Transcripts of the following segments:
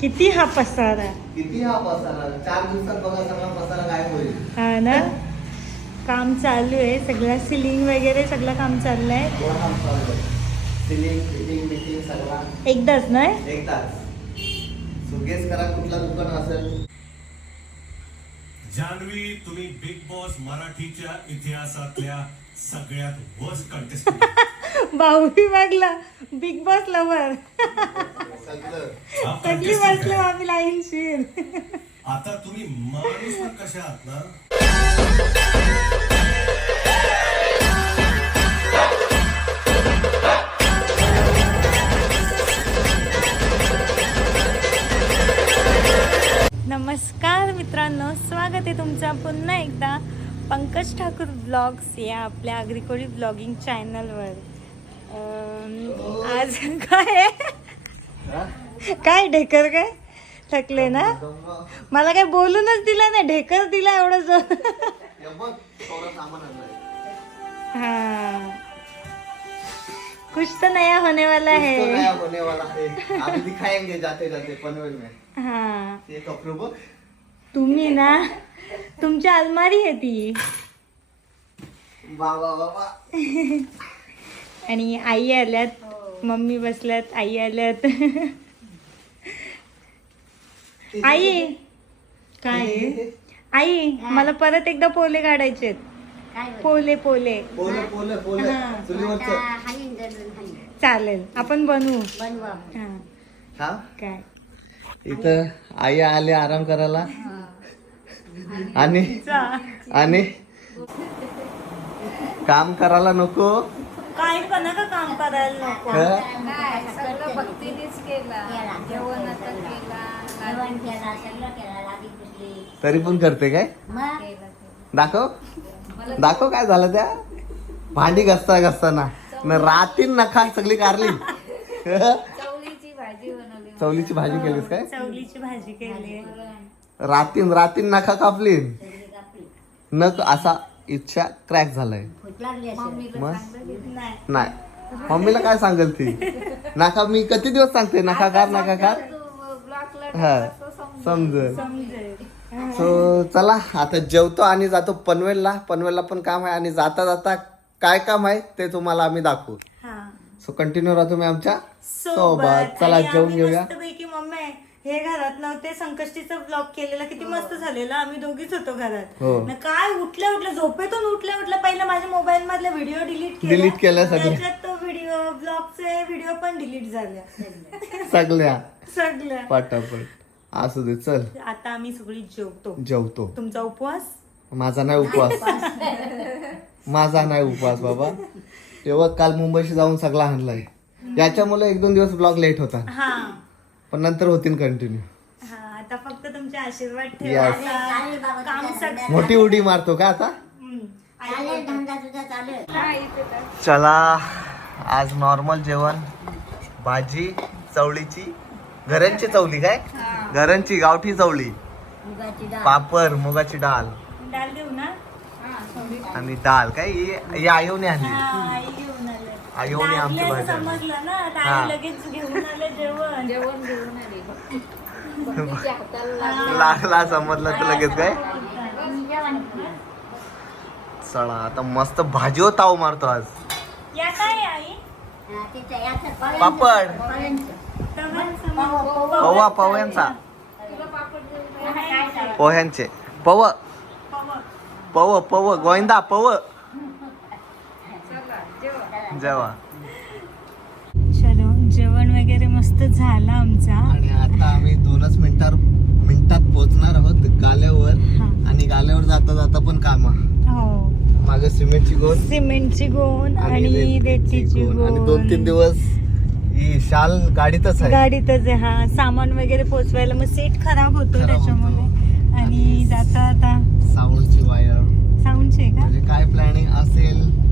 किती हा पसारा? किती हा पसारा? चार दिवसात बघा सगळा पसारा काय होईल. हा ना? काम चालू आहे. सगळं सिलिंग वगैरे सगळं काम चाललंय दोन काम चालू आहे. सिलिंग फिटिंग मिटिंग सगळा. एकदाच नाही एकदाच. सो गेस करा कुठला दुकान असेल. जान्हवी तुम्ही बिग बॉस मराठीच्या इतिहासातल्या सगळ्यात वर्स्ट कंटेस्टंट भाऊ विभागला बिग बॉस लवर सगळं बसलो आम्ही लाईनशीर आता तुम्ही माणूस कशा आहात ना? नमस्कार मित्रांनो स्वागत आहे तुमचं पुन्हा एकदा पंकज ठाकूर ब्लॉग्स या आपल्या अग्रिकोळी ब्लॉगिंग चॅनलवर आज काय? हा? काय ढेकर काय? थकले ना. मला काय बोलूनच दिला नाही ढेकर दिला एवढं जो. हे. हाँ कुछ तो नया होने वाला कुछ तो है. नया होने वाला है अभी दिखाएंगे जाते जाते पनवेल में. हाँ. ये कपड़े बघ. तुम्ही ना तुमची अलमारी आहे ती. वा वा वा वा. आणि आई आल्यात मम्मी बसल्यात आई आल्यात. आई! काय? आहे? आई मला परत एकदा पोले काढायचे. पोले पोले. पोले पोले पोले. हा. चुलीवरचं चालेल. आपण बनवू. हा. हा? काय? इथं आई आले आराम करायला. आणि. आणि काम करायला नको. काय पण नका काम करायला नको. हं? नाही सगळं भक्तीनेच केला. जेवण आता केला. तरी पण करते काय? दाखव. दाखव काय झालं त्या? भांडी घसता घसताना. न रातीन नखा सगळी कारली चवळीची भाजी बनवली चवलीची भाजी केलीस काय? चवलीची भाजी केली. रातीन रातीन नखा कापली. नख असा इच्छा क्रॅक झालाय. मग? नाही. नाही. मम्मीला काय सांगेल ती? नका मी किती दिवस सांगते? नका कार नका कार तू ब्लॉकला हा. समजेल. सो चला आता जेवतो आणि जातो पनवेलला. पनवेलला पण काम आहे आणि जाता जाता काय काम आहे ते तुम्हाला आम्ही दाखवू. हा. सो कंटिन्यू राहा तुम्ही आमच्यासोबत. चला जेवून घेऊया. हे घरात नव्हते संकष्टीचं ब्लॉग केलेला किती मस्त झालेला. आम्ही दोघीच होतो घरात. हो. न काय उठल्या उठल्या झोपेतून उठल्या उठल्या पहिला माझ्या मोबाईल मधले व्हिडिओ डिलीट Delete केल्या सगळे. त्याच्यात तो व्हिडिओ ब्लॉगचे व्हिडिओ पण डिलीट झाल्या. सगळ्या. सगळ्या. पटापट. असू दे चल. आता आम्ही सगळी जेवतो. जेवतो. तुमचा उपवास? माझा नाही उपवास. माझा नाही उपवास बाबा. तेव्हा काल मुंबईशी जाऊन सगळा आणलाय. याच्यामुळे एक दोन दिवस ब्लॉग लेट होता. हा. पण नंतर होतील कंटिन्यू हा आता फक्त तुमचे आशीर्वाद ठेवा. Yes. आता काम मोठी उडी मारतो का आता. चला आज नॉर्मल जेवण. भाजी चवळीची. घरांची चवली काय? घरांची गावठी चवली पापड मुगाची डाळ. डाल देऊ ना? हा. आणि डाळ काय? ही- ही आयोने आणली. हा, आई घेऊन आले. आयोने आमची भाजी. समजलं ना आता हा. आई लगेच घेऊन आले जेवण. जेवण घेऊन आली. भक्ती भक्तीच्या हाताला लागलं. लागला समजलं तर लगेच काय? चला आता मस्त भाजीवर ताव मारतो आज. या काय आई? पापड. तव्याचं मग. पवा पव्यांचा. तुला पापड? पोह्यांचे पव. पव- पव पव गोविंदा पव. जेवा. चलो जेवण वगैरे मस्त झालं आमचा. आणि आता आम्ही दोनच मिनिटात मिनिटात पोहोचणार आहोत गाल्यावर. आणि गाल्यावर जाता जाता पण काम. हो. मागे सिमेंटची गोन सिमेंटची गोण आणि रेतीची आणि दोन तीन दिवस ही शाल गाडीतच आहे. गाडीतच आहे हा. सामान वगैरे पोचवायला मग सेट खराब होतो खराब त्याच्यामुळे. आणि जाता आता साऊंडची वायर साऊंडचे का? म्हणजे काय प्लॅनिंग असेल?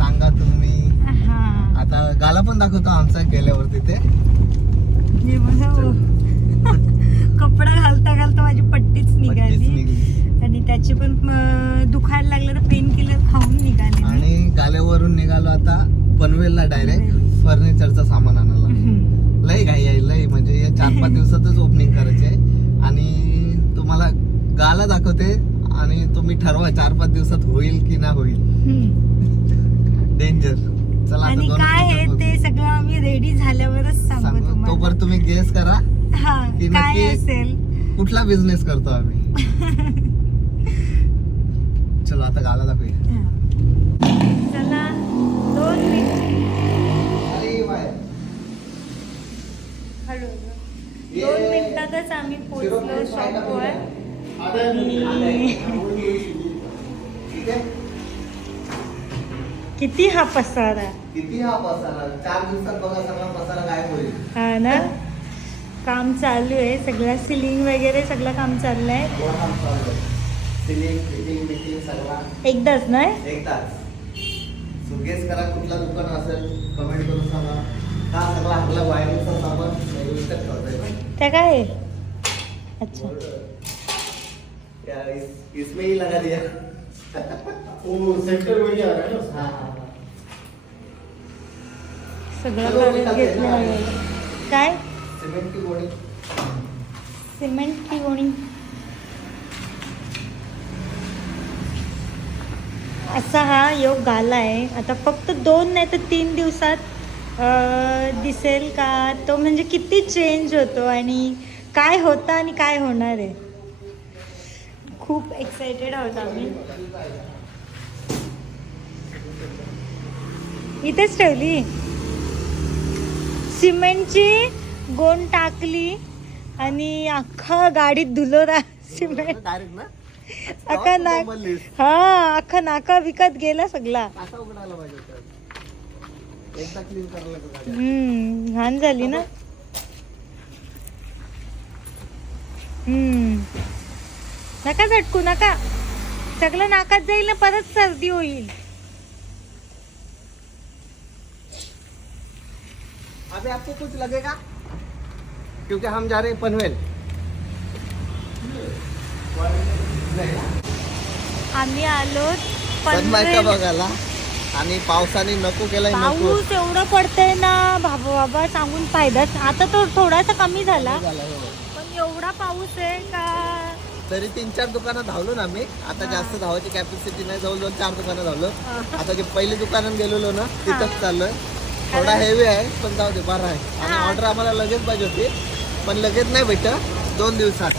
सांगा तुम्ही. आता गाला पण दाखवतो आमचा गेल्यावर तिथे हो. कपडा घालता घालता माझी पट्टीच निघाली. आणि त्याचे पण दुखायला लागलं तर पेन किलर खाऊन निघाले आणि गाल्यावरून निघालो आता पनवेलला डायरेक्ट फर्निचरचा सामान आणायला. लय घाई आहे लय. म्हणजे या चार पाच दिवसातच ओपनिंग करायचे आणि तुम्हाला गाला दाखवते आणि तुम्ही ठरवा चार पाच दिवसात होईल की ना होईल. डेंजर चला आता आणि काय आहे ते सगळं आम्ही रेडी झाल्यावरच सांगू. तुम्हाला तोपर्यंत तुम्ही गेस करा हा की काय नक्की- असेल कुठला बिझनेस करतो आम्ही चलो आता गाला दाखवूया चला दोन मिनिट हळू दोन मिनिटातच आम्ही पोहोचलो शॉपवर किती हा पसारा? किती हा पसारा? चार दिवसात बघा सगळा पसारा काय होईल. हा ना? काम चालू आहे सगळं सिलिंग वगैरे सगळं काम चाललंय? बिटिंग सगळा. एकदाच नाही एकदाच. सो गेस करा कुठला दुकान असेल कमेंट करून सांगा. हा सगळा आपला वायरिंगचा सामान व्यवस्थित ना? त्या काय? अच्छा. इसमें ही लगा दिया. वो सेंटर वही आ रहा है ना. सगळं घेतलं. आहे. काय? सिमेंट की गोणी सिमेंट की गोणी असा हा योग गाला आहे. आता फक्त दोन नाही तर तीन दिवसात अं, दिसेल का? तो म्हणजे किती चेंज होतो आणि काय होतं आणि काय होणार आहे? खूप एक्साइटेड आहोत आम्ही. इथेच ठेवली. सिमेंटची गोण टाकली आणि अख्खा गाडीत धुलोरा सिमेंट. अख्खा नाक. हा अख्खा नाका विकत गेला सगळा. गाडी. हम्म घाण झाली ना? हम्म. नका झटकू नका. सगळं नाकात जाईल ना परत सर्दी होईल. अभी आपको कुछ लगेगा? क्योंकि हम जा रहे हैं पनवेल। आम्ही आलो पनवेल. बघायला. आणि पावसाने नको केलाय पाऊस एवढं पडतंय ना बाबा बाबा सांगून फायदाच आता तो थोडासा कमी झाला. झाला, हो. पण एवढा पाऊस आहे का? तरी तीन चार दुकानं धावलो ना आम्ही. आता जास्त धावायची कॅपॅसिटी नाही. जवळजवळ चार दुकानं धावलो. आता जे पहिली दुकानात गेलेलो ना तिथंच चाललोय. थोडा हेवी आहे पण जाऊ दे बरं आहे. आणि हा. ऑर्डर आम्हाला लगेच पाहिजे होती. पण लगेच नाही भेटत दोन दिवसात.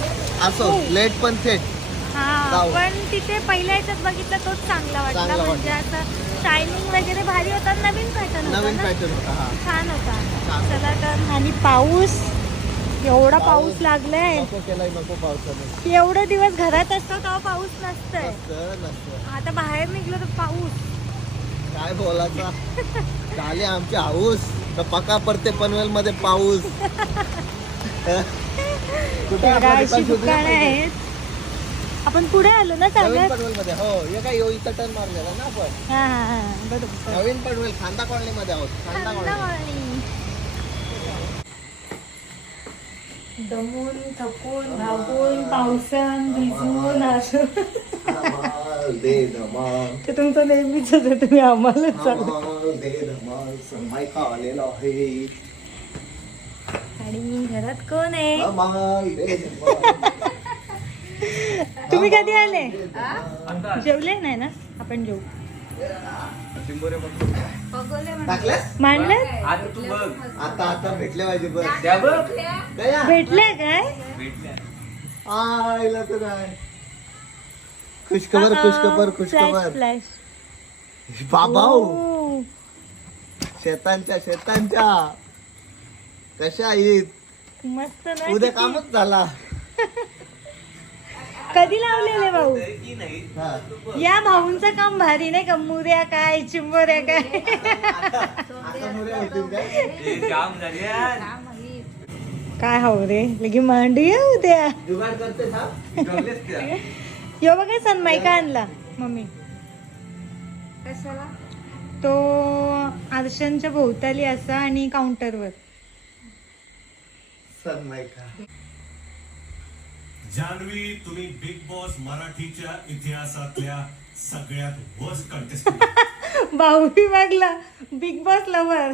असो हो. लेट पण थेट. हा. पण तिथे पहिल्या याच्यात बघितलं तोच चांगला वाटला. म्हणजे असं शायनिंग वगैरे भारी होता. नवीन पॅटर्न होता नवीन पॅटर्न होता हा. छान होता. चला तर आणि पाऊस? एवढा पाऊस लागलाय. नको केलाय नको पावसाने. एवढे दिवस घरात असतो तेव्हा पाऊस नसतंय. नसतं नसतं आता बाहेर निघलो तर पाऊस. काय बोलायचा? झाले आमची हाऊस. तर पका पडते पनवेल मध्ये पाऊस. कुठे तर आपलं अशी दुकान शोधूया दुकानं पहिले? आहेत. आपण पुढे आलो ना नवीन चालत? पनवेल मध्ये हो हे काय यो इथं टर्न मारलेला ना आपण? हा हा हा बरोबर. नवीन पनवेल खांदा कॉलनी मध्ये आहोत. खांदा कॉलनी. दमून थकून भागून पावसान भिजून असं. ते तुमचं नेहमीच आहे तुम्ही आम्हाला चालू. धमाल दे धमाल समायका आलेला आहे. आणि घरात कोण आहे? तुम्ही कधी आले? जेवले नाही ना? आपण जेवू. मांडलं? आता आता भेटले पाहिजे गया भेटले काय? तर खुशखबर खुशखबर खुशखबर. फ्लॅश बाबा शेतांच्या शेतांच्या. कशा आहेत? मस्त ना उद्या किती- कामच झाला. कधी लावलेले भाऊ. या भाऊंचं काम भारी नाही का? मुऱ्या काय चिंबोऱ्या काय? काय? काय हवं रे? लगे मांडी उद्या. यो बघा सनमायका आणला. मम्मी. कशाला? तो आरशांच्या भोवताली असा आणि काउंटरवर सनमायका जान्हवी तुम्ही बिग बॉस मराठीच्या इतिहासातल्या सगळ्यात वर्स्ट कंटेस्टंट भाऊ बघला. बिग बॉस लवर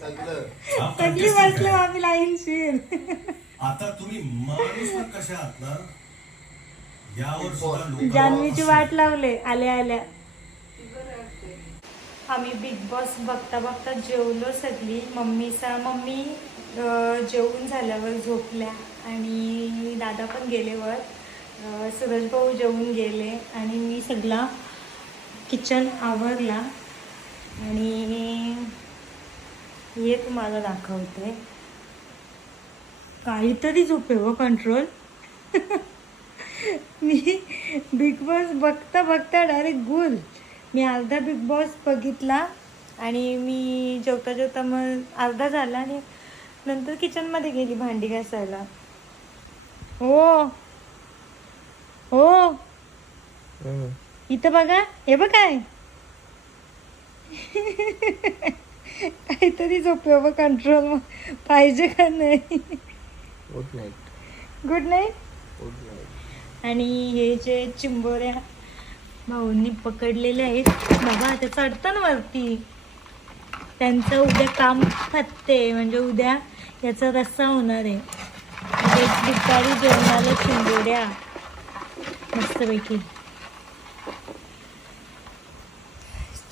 सगळं सगळी बसलो आम्ही लाईन शीर. आता तुम्ही माणूस पण कशा आहात ना यावर सुद्धा जान्हवीची वाट लावले आल्या आल्या. आम्ही बिग बॉस बघता बघता जेवलो सगळी. मम्मीचा मम्मी जेवून झाल्यावर झोपल्या आणि दादा पण गेले वर सूरज भाऊ जेवून गेले आणि मी सगळा किचन आवरला आणि हे तुम्हाला दाखवते. काहीतरी झोपे व कंट्रोल मी बिग बॉस बघता बघता डायरेक्ट गुल मी अर्धा बिग बॉस बघितला आणि मी जेवता जेवता मग अर्धा झाला आणि नंतर किचनमध्ये गेली भांडी घासायला. हो. हो. इथं बघा हे बघ काय. काहीतरी झोपे कंट्रोल पाहिजे का नाही? गुड नाईट गुड नाईट आणि हे जे चिंबोऱ्या भाऊंनी पकडलेले आहेत बाबा आता चढतं ना वरती. त्यांचं उद्या काम फत्ते म्हणजे उद्या याचा रस्सा होणार आहे. म्हणजे दुपारी जेवणाला चिंबोऱ्या मस्तपैकी.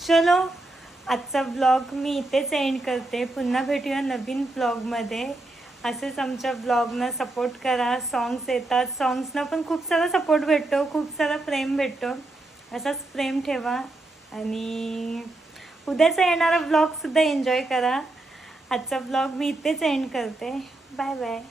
चलो आजचा ब्लॉग मी इथेच एंड करते. पुन्हा भेटूया नवीन ब्लॉगमध्ये असेच आमच्या ब्लॉगना सपोर्ट करा. सॉंग्स येतात. सॉंग्सना पण खूप सारा सपोर्ट भेटतो. खूप सारा प्रेम भेटतो. असाच प्रेम ठेवा. आणि उद्याचा येणारा ब्लॉगसुद्धा एन्जॉय करा. आजचा ब्लॉग मी इथेच एंड करते. Bye bye